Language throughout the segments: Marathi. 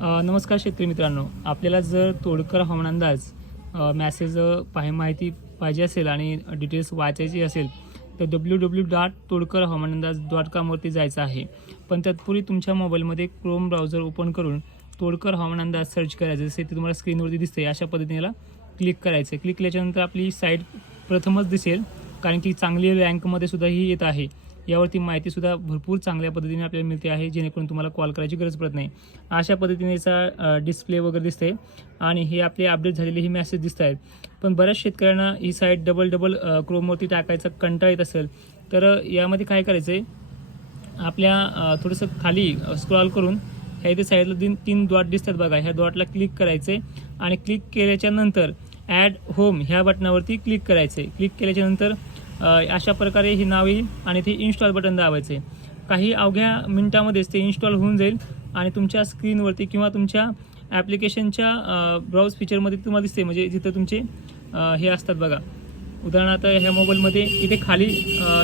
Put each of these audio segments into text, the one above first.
नमस्कार शेतकरी मित्रांनो. आपल्याला जर तोडकर हवामान अंदाज मॅसेज पाहि माहिती पाहिजे असेल आणि डिटेल्स वाचायची असेल तर डब्ल्यू डब्ल्यू डॉट तोडकर हवामान अंदाज डॉट कॉमवरती जायचं आहे. पण तत्पूर्वी तुमच्या मोबाईलमध्ये क्रोम ब्राउझर ओपन करून तोडकर हवामान अंदाज सर्च करायचं. जसे ते तुम्हाला स्क्रीनवरती दिसते अशा पद्धतीने क्लिक करायचं. क्लिक केल्याच्यानंतर आपली साईट प्रथमच दिसेल कारण की चांगली रँकमध्ये सुद्धा ही येत आहे. यावरती माहितीसुद्धा भरपूर चांगल्या पद्धतीने आपल्याला मिळते आहे जेणेकरून तुम्हाला कॉल करायची गरज पडत नाही. अशा पद्धतीने याचा डिस्प्ले वगैरे दिसते. आणि हे आपले अपडेट झालेले ही मेसेज दिसत आहेत. पण बऱ्याच शेतकऱ्यांना ही साईट डबल डबल क्रोमवरती टाकायचा कंटाळ येत असेल तर यामध्ये काय करायचं आहे आपल्या थोडंसं खाली स्क्रॉल करून ह्या इथे साईडला तीन तीन डॉट दिसतात बघा. ह्या डॉटला क्लिक करायचे आणि क्लिक केल्याच्यानंतर ॲड होम ह्या बटनावरती क्लिक करायचे क्लिक केल्याच्यानंतर अशा प्रकारे ही नाव येईल आणि ते इन्स्टॉल बटन दाबायचे काही अवघ्या मिनिटामध्येच ते इन्स्टॉल होऊन जाईल आणि तुमच्या स्क्रीनवरती किंवा तुमच्या ॲप्लिकेशनच्या ब्राउज फीचरमध्ये तुम्हाला दिसते म्हणजे जिथं तुमचे हे असतात बघा. उदाहरणार्थ ह्या मोबाईलमध्ये इथे खाली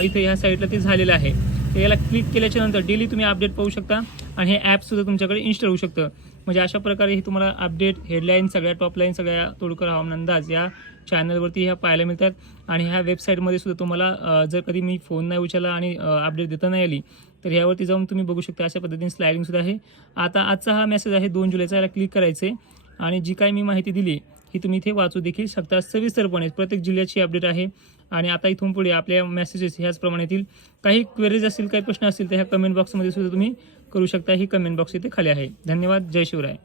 इथे ह्या साईडला ते झालेलं आहे. तर याला क्लिक केल्याच्यानंतर डेली तुम्ही अपडेट पाहू शकता आणि हे ॲपसुद्धा तुमच्याकडे इन्स्टॉल होऊ शकतं. म्हणजे अशा प्रकारे हे तुम्हाला अपडेट हेडलाईन सगळ्या टॉपलाईन सगळ्या तोडकर हवामान अंदाज या चॅनलवरती ह्या पाहायला मिळतात. आणि ह्या वेबसाईटमध्ये सुद्धा तुम्हाला जर कधी मी फोन नाही उचलला आणि अपडेट देता नाही आली तर ह्यावरती जाऊन तुम्ही बघू शकता अशा पद्धतीने स्लायडिंगसुद्धा आहे. आता आजचा हा मेसेज आहे दोन जुलैचा याला क्लिक करायचे आणि जी काही मी माहिती दिली ही तुम्ही इथे वाचू देखील शकता सविस्तरपणे. प्रत्येक जिल्ह्याची अपडेट आहे. आणि आता इथून पुढे आपल्या मेसेजेस ह्याचप्रमाणे येतील. काही क्वेरीज असतील काही प्रश्न असतील तर ह्या कमेंट बॉक्समध्ये सुद्धा तुम्ही करू शकता. ही कमेंट बॉक्स इथे खाली आहे. धन्यवाद. जय शिवराय.